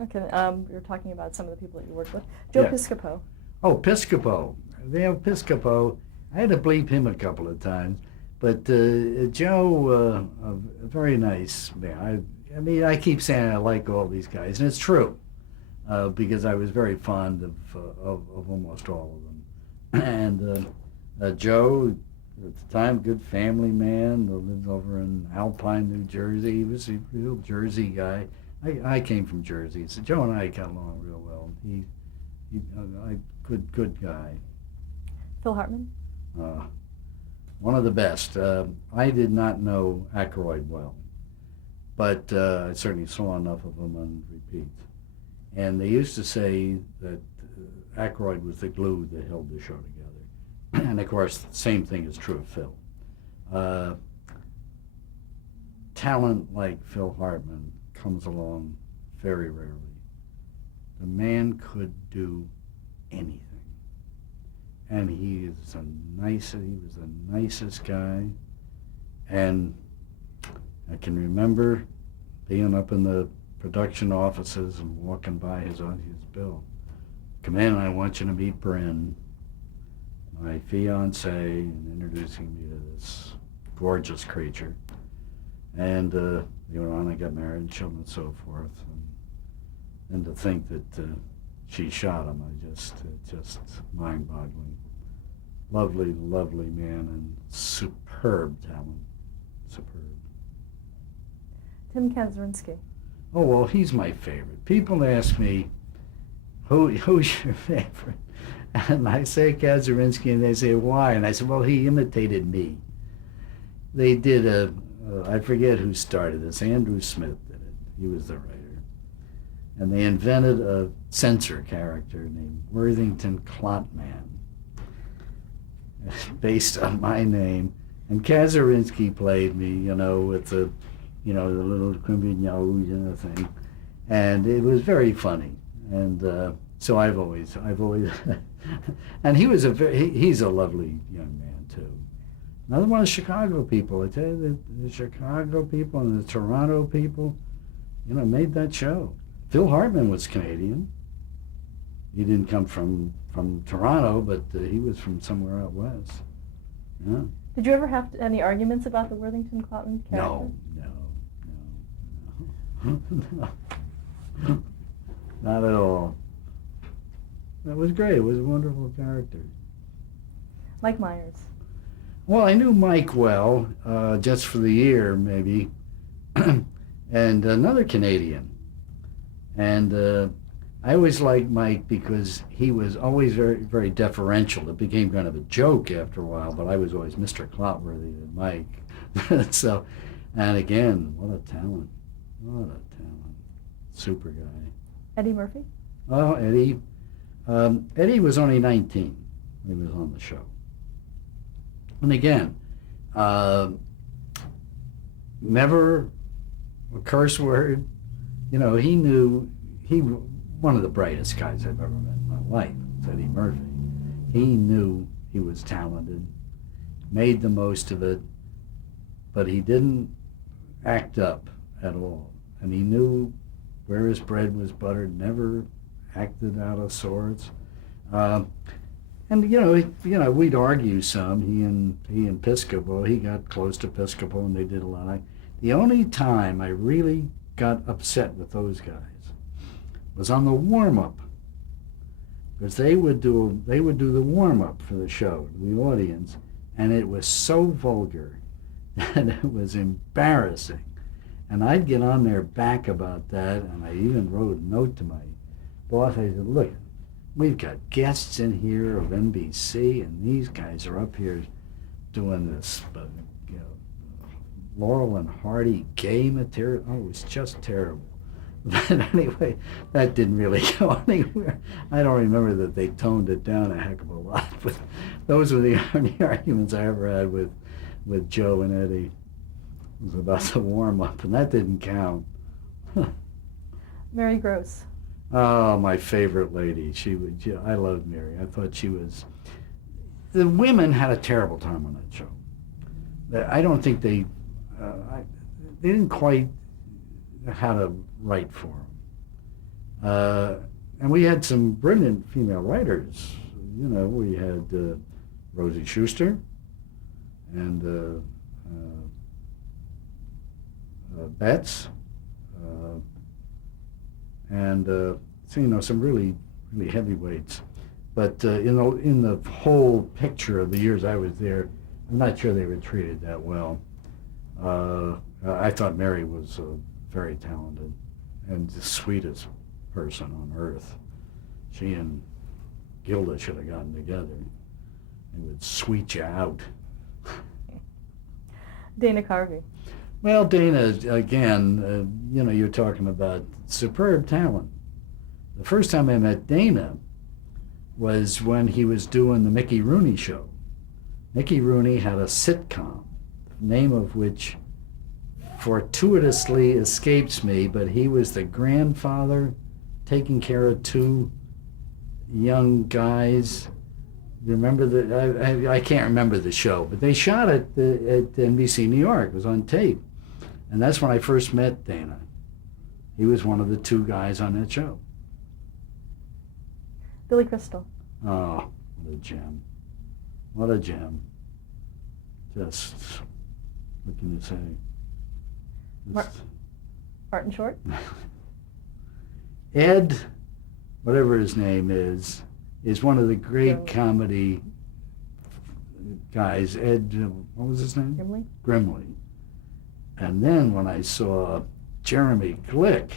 Okay, you're talking about some of the people that you worked with. Joe Yeah. Piscopo. Oh, Piscopo. They have Piscopo. I had to bleep him a couple of times, but Joe, a very nice man. I mean, I keep saying I like all these guys, and it's true because I was very fond of almost all of them. And Joe, at the time, good family man, lived over in Alpine, New Jersey. He was a real Jersey guy. I came from Jersey, so Joe and I got along real well. Good guy. Phil Hartman. Uh, One of the best. I did not know Aykroyd well, but I certainly saw enough of him on repeat. And they used to say that Aykroyd was the glue that held the show together. And of course, the same thing is true of Phil. Uh, Talent like Phil Hartman comes along very rarely. The man could do anything. And he was the nicest guy. And I can remember being up in the production offices and walking by his audience, Bill, come in, I want you to meet Bryn, my fiance, and introducing me to this gorgeous creature. And they went on, I got married, and so on and so forth. And to think that she shot him, just mind-boggling. Lovely, lovely man, and superb talent. Superb. Tim Kazurinsky. Oh, well, he's my favorite. People ask me, who's your favorite? And I say Kazurinsky, and they say, why? And I said, well, he imitated me. They did I forget who started this. Andrew Smith did it. He was the writer. And they invented a censor character named Worthington Clotman, based on my name. And Kazurinsky played me, with the little criminal thing. And it was very funny. And so I've always, and he's a lovely young man too. Another one of the Chicago people. I tell you, the Chicago people and the Toronto people, made that show. Phil Hartman was Canadian. He didn't come from Toronto, but he was from somewhere out west. Yeah. Did you ever have any arguments about the Worthington Clotman character? No. No. Not at all. That was great. It was a wonderful character. Mike Myers. Well, I knew Mike well, just for the year, maybe, and another Canadian. And I always liked Mike because he was always very, very deferential. It became kind of a joke after a while, but I was always Mr. Clotworthy to Mike. So, and again, what a talent. What a talent. Super guy. Eddie Murphy? Oh, Eddie. Eddie was only 19 when he was on the show. And again, never a curse word. He knew, one of the brightest guys I've ever met in my life, Eddie Murphy. He knew he was talented, made the most of it, but he didn't act up at all. And he knew where his bread was buttered, never acted out of sorts. And we'd argue some. He and Piscopo. He got close to Piscopo, and they did a lot. The only time I really got upset with those guys was on the warm-up, because they would do the warm-up for the show to the audience, and it was so vulgar that it was embarrassing. And I'd get on their back about that, and I even wrote a note to my boss. I said, look, we've got guests in here of NBC, and these guys are up here doing this, Laurel and Hardy gay material. Oh, it was just terrible. But anyway, that didn't really go anywhere. I don't remember that they toned it down a heck of a lot, but those were the only arguments I ever had with Joe and Eddie. It was about the warm-up, and that didn't count. Mary Gross. Oh, my favorite lady. I loved Mary. I thought the women had a terrible time on that show. I don't think they didn't quite know how to write for them. And we had some brilliant female writers. You know, we had Rosie Schuster and Betts, and so, you know, some really heavyweights. But in the whole picture of the years I was there, I'm not sure they were treated that well. I thought Mary was very talented and the sweetest person on earth. She and Gilda should have gotten together. It would sweet you out. Dana Carvey. Well, Dana, again, you know, you're talking about superb talent. The first time I met Dana was when he was doing the Mickey Rooney show. Mickey Rooney had a sitcom, the name of which fortuitously escapes me, but he was the grandfather taking care of two young guys. Remember I can't remember the show, but they shot it at NBC New York. It was on tape. And that's when I first met Dana. He was one of the two guys on that show. Billy Crystal. Oh, what a gem. What a gem. Just, what can you say? Martin Short. Ed, whatever his name is one of the great comedy guys. Ed, what was his name? Grimley. And then when I saw Jeremy Glick,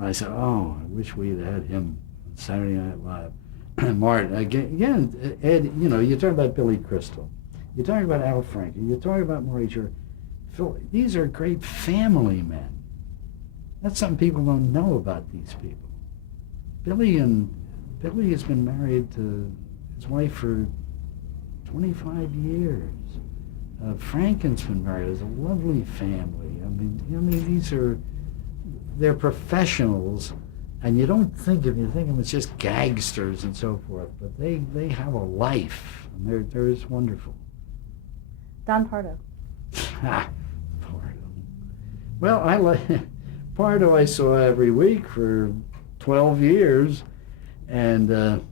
I said, oh, I wish we'd had him on Saturday Night Live. And Martin, again, Ed, you know, you're talking about Billy Crystal. You're talking about Al Franken. You're talking about Maurice. Phil, these are great family men. That's something people don't know about these people. Billy has been married to his wife for 25 years. Franken's been married. It's a lovely family. I mean, they're professionals, and you don't think of them as just gangsters and so forth, but they have a life, and they're just wonderful. Don Pardo. Pardo. Well, Pardo I saw every week for 12 years, and when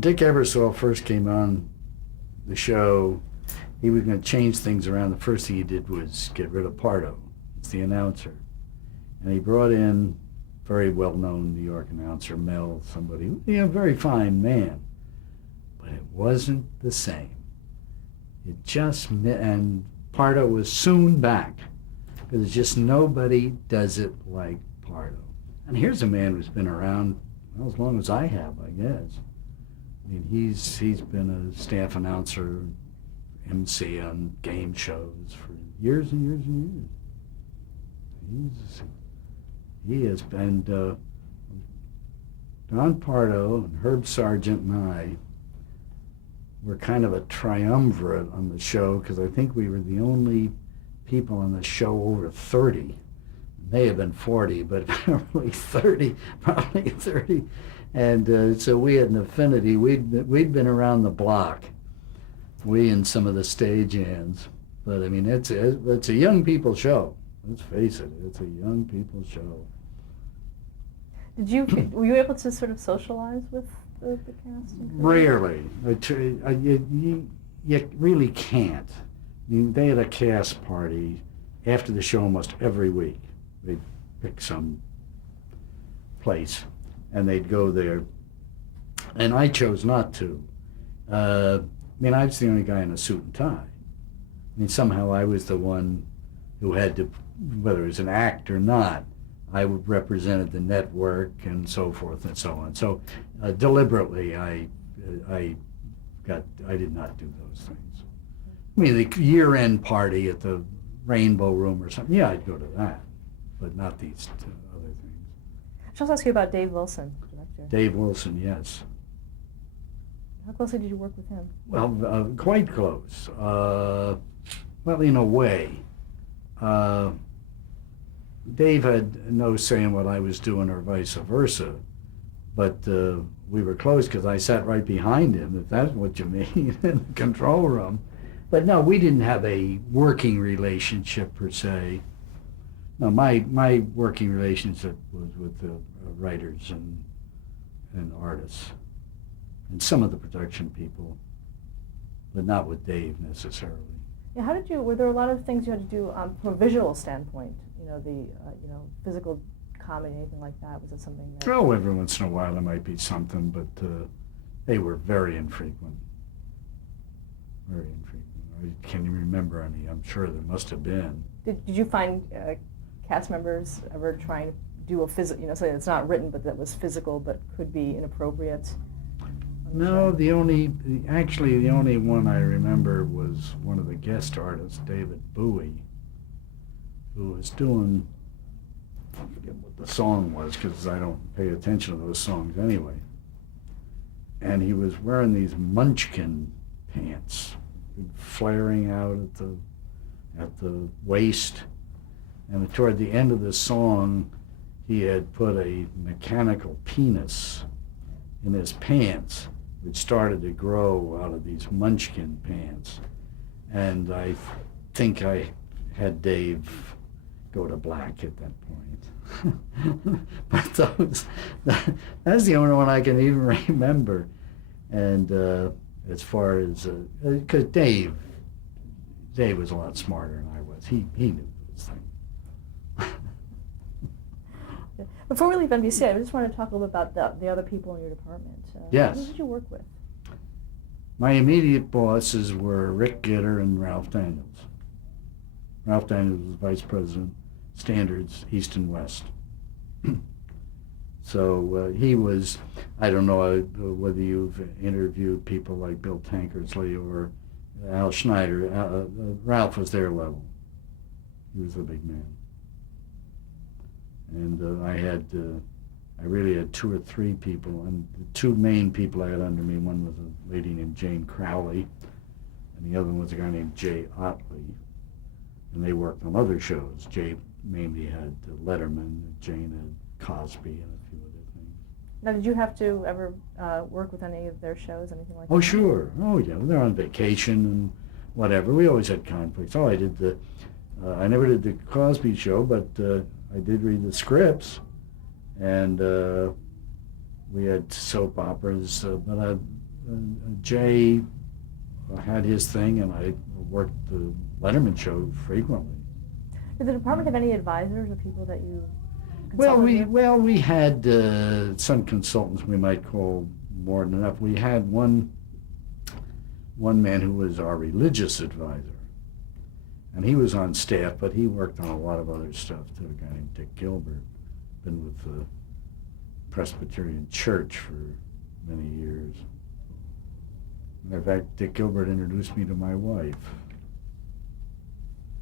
Dick Ebersol first came on the show, he was going to change things around. The first thing he did was get rid of Pardo as the announcer. And he brought in very well-known New York announcer, Mel, somebody, you know, very fine man. But it wasn't the same. And Pardo was soon back, because just nobody does it like Pardo. And here's a man who's been around, well, as long as I have, I guess. I mean, he's been a staff announcer, MC on game shows for years and years and years. He has been, Don Pardo and Herb Sargent and I were kind of a triumvirate on the show, because I think we were the only people on the show over 30. May have been 40, but probably 30. And so we had an affinity. We'd been around the block, we and some of the stagehands. But I mean, it's a young people show. Let's face it, it's a young people show. Were you able to sort of socialize with the cast? Rarely. You really can't. I mean, they had a cast party after the show almost every week. They'd pick some place and they'd go there. And I chose not to. I mean, I was the only guy in a suit and tie. I mean, somehow I was the one who had to, whether it was an act or not, I represented the network and so forth and so on. So deliberately, I did not do those things. I mean, the year-end party at the Rainbow Room or something, yeah, I'd go to that, but not these other things. I should also ask you about Dave Wilson, director. Dave Wilson, yes. How closely did you work with him? Well, quite close. Well, in a way. Dave had no say in what I was doing or vice versa, but we were close because I sat right behind him, if that's what you mean, in the control room. But no, we didn't have a working relationship per se. No, my working relationship was with the writers and artists, and some of the production people, but not with Dave necessarily. Yeah, were there a lot of things you had to do from a visual standpoint? Physical comedy, anything like that? Was it something that... Oh, every once in a while there might be something, but they were very infrequent. Very infrequent. I can't even remember any. I'm sure there must have been. Did you find cast members ever trying to do a physical, something that's not written but that was physical but could be inappropriate? No, the only one I remember was one of the guest artists, David Bowie, who was doing, I forget what the song was because I don't pay attention to those songs anyway. And he was wearing these Munchkin pants, flaring out at the waist. And toward the end of the song, he had put a mechanical penis in his pants, which started to grow out of these Munchkin pants. And I think I had Dave go to black at that point. But that's the only one I can even remember. And as far as, because Dave was a lot smarter than I was. He knew this thing. Before we leave NBC, I just want to talk a little bit about the other people in your department. Yes. Who did you work with? My immediate bosses were Rick Gitter and Ralph Daniels. Ralph Daniels was vice president, Standards, East and West. So he was, I don't know whether you've interviewed people like Bill Tankersley or Al Schneider. Ralph was their level. He was the big man. And I really had two or three people, and the two main people I had under me, one was a lady named Jane Crowley, and the other one was a guy named Jay Otley. And they worked on other shows. Jay mainly had Letterman, Jane had Cosby, and a few other things. Now, did you have to ever work with any of their shows, anything like that? Oh, sure. Oh, yeah. They're on vacation and whatever. We always had conflicts. Oh, I never did the Cosby Show, but I did read the scripts, and we had soap operas. But Jay had his thing, and I worked the Letterman show frequently. Did the department have any advisors or people that you Well, consulted with? we had some consultants we might call more than enough. We had one man who was our religious advisor, and he was on staff, but he worked on a lot of other stuff too. A guy named Dick Gilbert, been with the Presbyterian Church for many years. In fact, Dick Gilbert introduced me to my wife.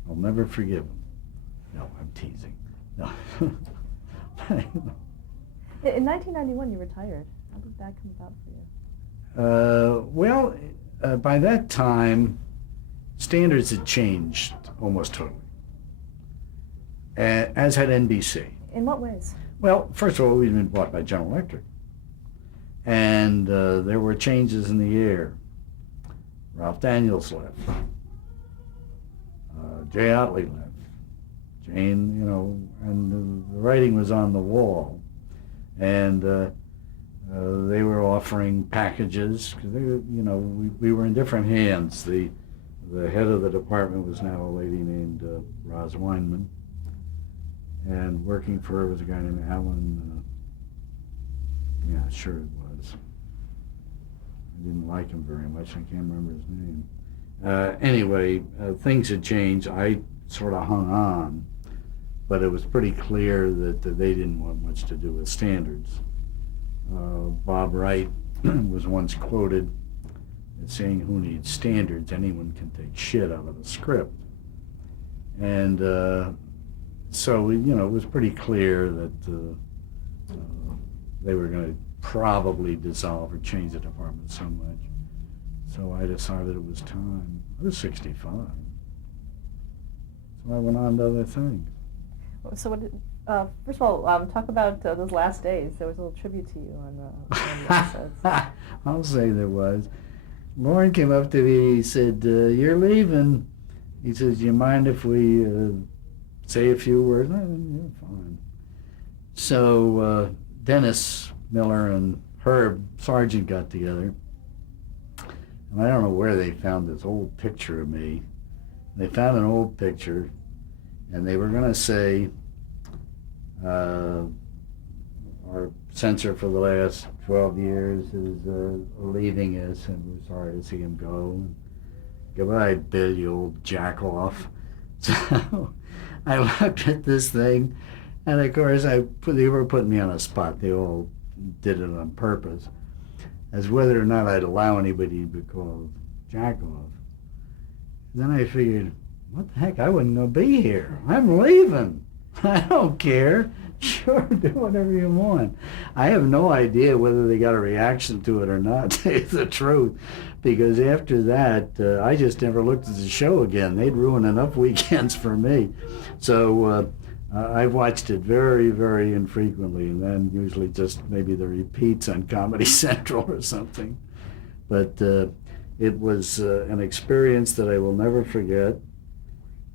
I'll never forgive him. No, I'm teasing. No. In 1991, you retired. How did that come about for you? By that time, standards had changed almost totally, as had NBC. In what ways? Well, first of all, we'd been bought by General Electric, and there were changes in the air. Ralph Daniels left. Jay Otley left. Jane, and the writing was on the wall, and they were offering packages because we were in different hands. The head of the department was now a lady named Roz Weinman, and working for her was a guy named Alan. Yeah, sure it was. I didn't like him very much. I can't remember his name. Anyway, things had changed. I sort of hung on, but it was pretty clear that they didn't want much to do with standards. Bob Wright was once quoted as saying, "Who needs standards? Anyone can take shit out of a script." And so, it was pretty clear that they were going to probably dissolve or change the department so much. So I decided it was time. I was 65. So I went on to other things. So what first of all, talk about those last days. There was a little tribute to you on the episodes. I'll say there was. Lauren came up to me, he said, "You're leaving." He says, "Do you mind if we say a few words. You're fine. So Dennis Miller and Herb Sargent got together, and I don't know where they found this old picture of me. They found an old picture, and they were going to say, our censor for the last 12 years is leaving us, and we're sorry to see him go. Goodbye, Bill, you old jack-off. So I looked at this thing, and of course they were putting me on a spot. They all did it on purpose, as whether or not I'd allow anybody to be called jack-off. Then I figured, what the heck, I wasn't going to be here. I'm leaving. I don't care. Sure, do whatever you want. I have no idea whether they got a reaction to it or not, to tell you the truth, because after that, I just never looked at the show again. They'd ruined enough weekends for me. So I've watched it very, very infrequently, and then usually just maybe the repeats on Comedy Central or something. But it was an experience that I will never forget.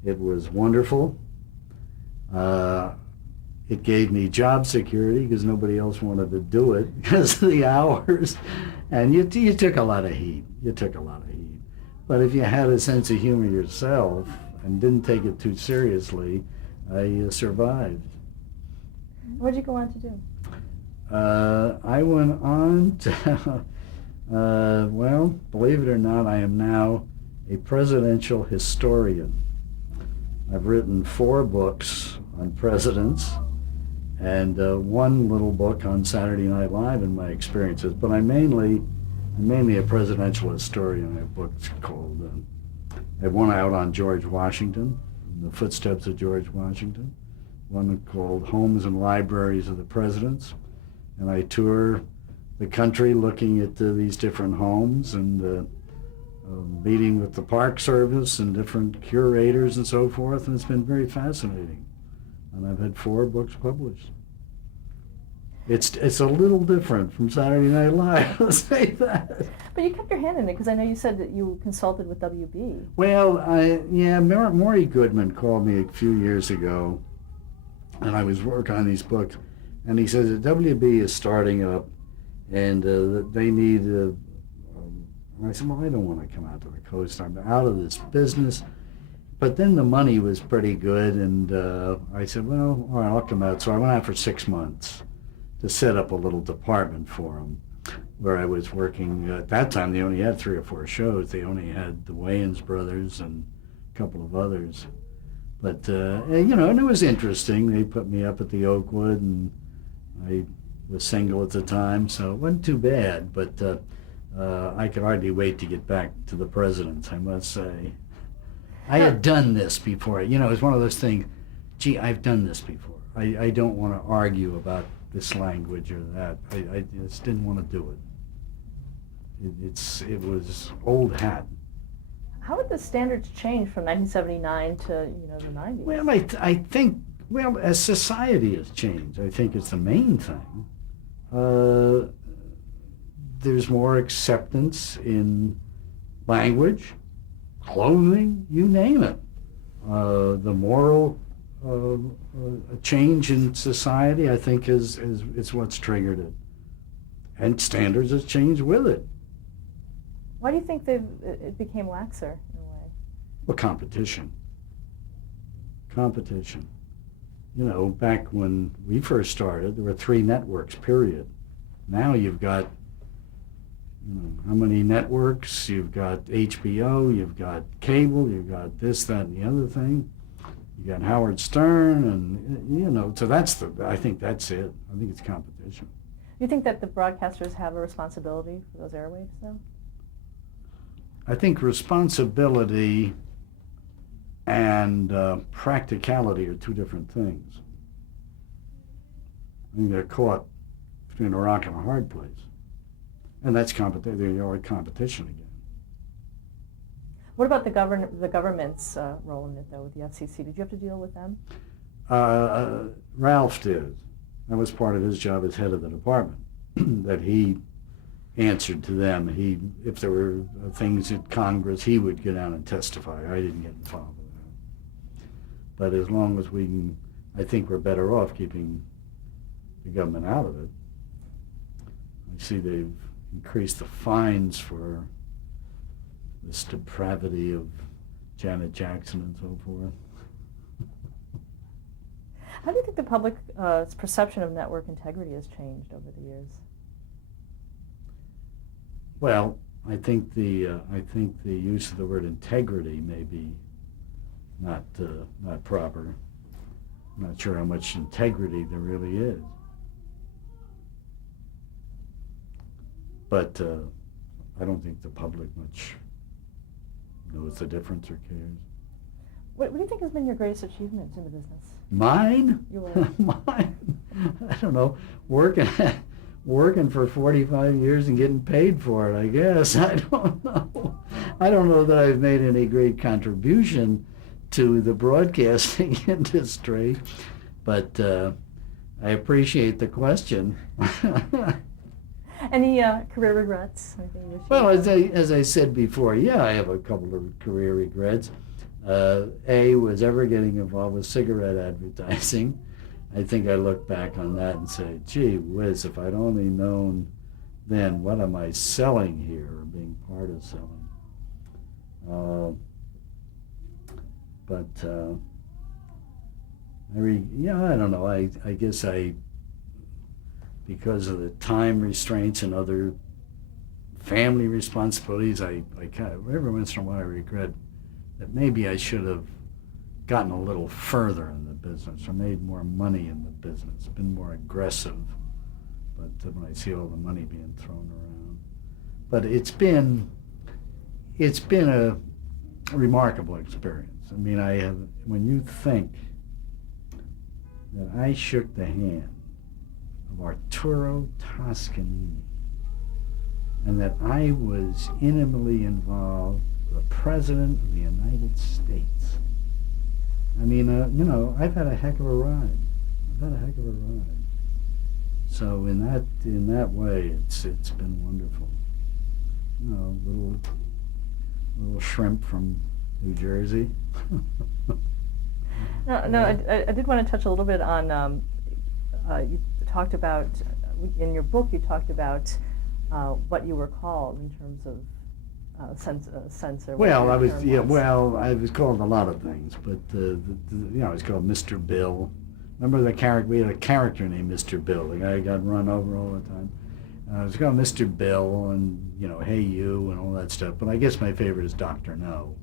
It was wonderful. It gave me job security because nobody else wanted to do it because of the hours. And you took a lot of heat. You took a lot of heat. But if you had a sense of humor yourself and didn't take it too seriously, I survived. What did you go on to do? I went on to, well, believe it or not, I am now a presidential historian. I've written 4 books on presidents and one little book on Saturday Night Live and my experiences. But I'm mainly a presidential historian. I have books called, I have one out on George Washington, in the footsteps of George Washington, one called Homes and Libraries of the Presidents, and I tour the country looking at these different homes and meeting with the Park Service and different curators and so forth, and it's been very fascinating. And I've had 4 books published. It's a little different from Saturday Night Live, let's say that. But you kept your hand in it, because I know you said that you consulted with WB. Well, Maury Goodman called me a few years ago, and I was working on these books, and he says that WB is starting up, and they need and I said, well, I don't want to come out to the coast. I'm out of this business. But then the money was pretty good, and I said, well, all right, I'll come out. So I went out for 6 months to set up a little department for them where I was working. At that time, they only had 3 or 4 shows. They only had the Wayans brothers and a couple of others. But, and it was interesting. They put me up at the Oakwood, and I was single at the time, so it wasn't too bad. But I could hardly wait to get back to the presidents, I must say. I had done this before. It was one of those things, gee, I've done this before. I don't want to argue about this language or that. I just didn't want to do it. It was old hat. How would the standards change from 1979 to, the 90s? Well, I think, as society has changed, I think it's the main thing. There's more acceptance in language, clothing, you name it. The moral change in society, I think, is what's triggered it. And standards has changed with it. Why do you think it became laxer in a way? Well, competition. Competition. Back when we first started, there were 3 networks, period. Now you've got how many networks? You've got HBO, you've got cable, you've got this, that, and the other thing. You got Howard Stern, and so I think that's it. I think it's competition. Do you think that the broadcasters have a responsibility for those airwaves, though? I think responsibility and practicality are 2 different things. I think they're caught between a rock and a hard place. And that's competition again. What about the government's role in it, though, with the FCC? Did you have to deal with them? Ralph did. That was part of his job as head of the department, that he answered to them. If there were things in Congress, he would go down and testify. I didn't get involved with that. But as long as we can, I think we're better off keeping the government out of it. I see they've increased the fines for this depravity of Janet Jackson and so forth. How do you think the public's perception of network integrity has changed over the years? Well, I think the use of the word integrity may be not proper. I'm not sure how much integrity there really is. But I don't think the public much knows the difference or cares. What do you think has been your greatest achievement in the business? Mine? Yours. Mine? I don't know. Working for 45 years and getting paid for it, I guess. I don't know. I don't know that I've made any great contribution to the broadcasting industry, but I appreciate the question. Any career regrets? Anything you wish you Well, had? as I said before, yeah, I have a couple of career regrets. A was ever getting involved with cigarette advertising. I think I look back on that and say, gee whiz, if I'd only known then what am I selling here or being part of selling. I don't know. I guess because of the time restraints and other family responsibilities, I kind of, every once in a while I regret that maybe I should have gotten a little further in the business or made more money in the business, been more aggressive. But when I see all the money being thrown around, but it's been a remarkable experience. I mean, when you think that I shook the hand of Arturo Toscanini and that I was intimately involved with the President of the United States. I mean, I've had a heck of a ride. So in that way, it's been wonderful. Little shrimp from New Jersey. I did want to touch a little bit on. You talked about in your book. You talked about what you were called in terms of censor. Well, I was called a lot of things, but I was called Mr. Bill. Remember the character? We had a character named Mr. Bill. The guy who got run over all the time. I was called Mr. Bill, and hey you, and all that stuff. But I guess my favorite is Dr. No,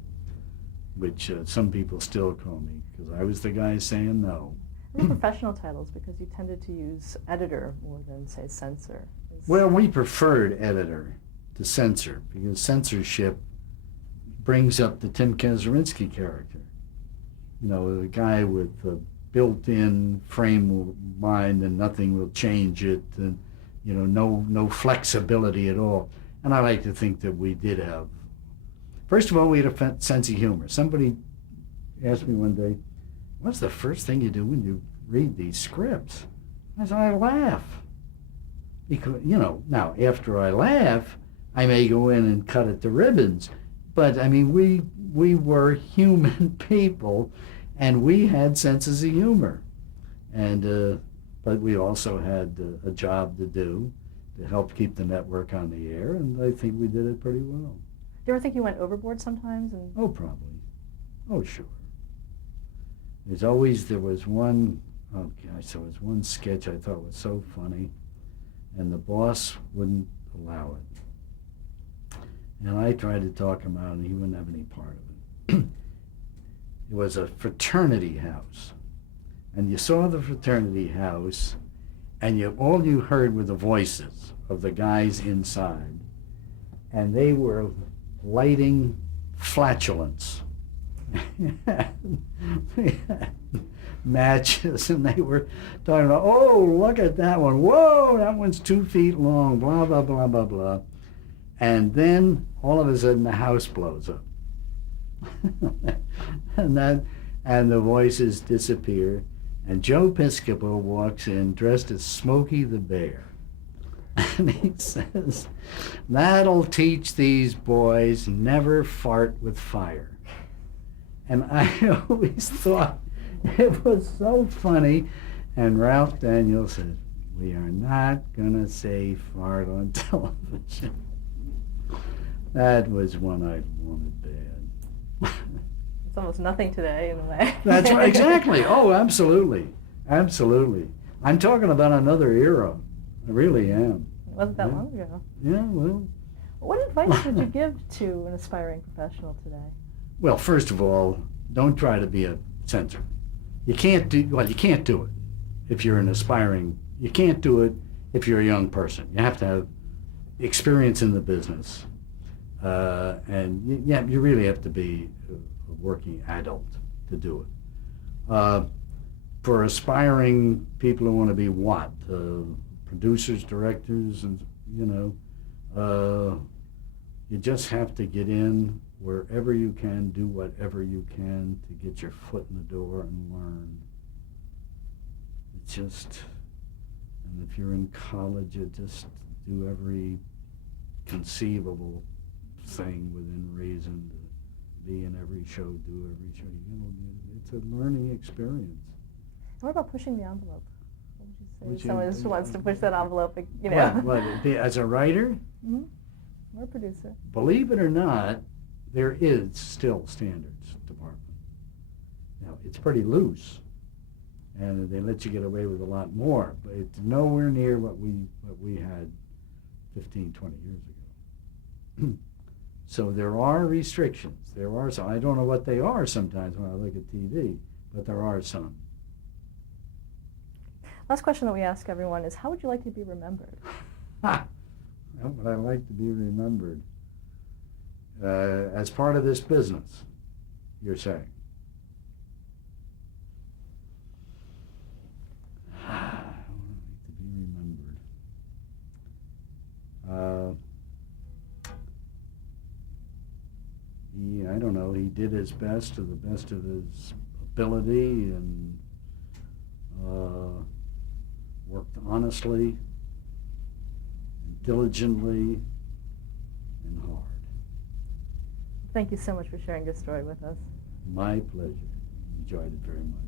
which some people still call me because I was the guy saying no. Professional titles, because you tended to use editor more than say censor. Well, we preferred editor to censor because censorship brings up the Tim Kazurinsky character. The guy with the built-in frame of mind and nothing will change it, and no flexibility at all. And I like to think that we did have. First of all, we had a sense of humor. Somebody asked me one day, "What's the first thing you do when you read these scripts?" I said, "I laugh." Because now after I laugh, I may go in and cut it to ribbons. But I mean, we were human people, and we had senses of humor, and but we also had a job to do to help keep the network on the air, and I think we did it pretty well. Do you ever think you went overboard sometimes? Oh, probably. Oh, sure. There was one sketch I thought was so funny, and the boss wouldn't allow it. And I tried to talk him out, and he wouldn't have any part of it. It was a fraternity house, and you saw the fraternity house, and all you heard were the voices of the guys inside, and they were lighting flatulence. Matches, and they were talking about, oh, look at that one, whoa, that one's 2 feet long, blah, blah, blah, blah, blah. And then all of a sudden the house blows up. and the voices disappear, and Joe Piscopo walks in dressed as Smokey the Bear. And he says, "That'll teach these boys never fart with fire." And I always thought It was so funny. And Ralph Daniels said, "We are not going to say fart on television." That was one I wanted bad. It's almost nothing today in a way. That's right, exactly. Oh, absolutely. Absolutely. I'm talking about another era. I really am. It wasn't that Yeah. long ago. Yeah, well. What advice would you give to an aspiring professional today? Well, first of all, don't try to be a censor. You can't do it if you're an aspiring. You can't do it if you're a young person. You have to have experience in the business, and you really have to be a working adult to do it. For aspiring people who want to be what producers, directors, and you just have to get in wherever you can, do whatever you can to get your foot in the door and learn. And if you're in college, you just do every conceivable thing within reason to be in every show, do every show. It's a learning experience. What about pushing the envelope? What would you say? Would Someone you- just wants to push that envelope, you know. As a writer, Mhm. Or a producer. believe it or not, there is still standards department. Now, it's pretty loose, and they let you get away with a lot more, but it's nowhere near what we had 15, 20 years ago. So there are restrictions. There are some. I don't know what they are sometimes when I look at TV, but there are some. Last question that we ask everyone is, how would you like to be remembered? How would I like to be remembered? As part of this business, you're saying? How would I like to be remembered? I don't know. He did his best to the best of his ability and worked honestly, and diligently, and hard. Thank you so much for sharing your story with us. My pleasure. Enjoyed it very much.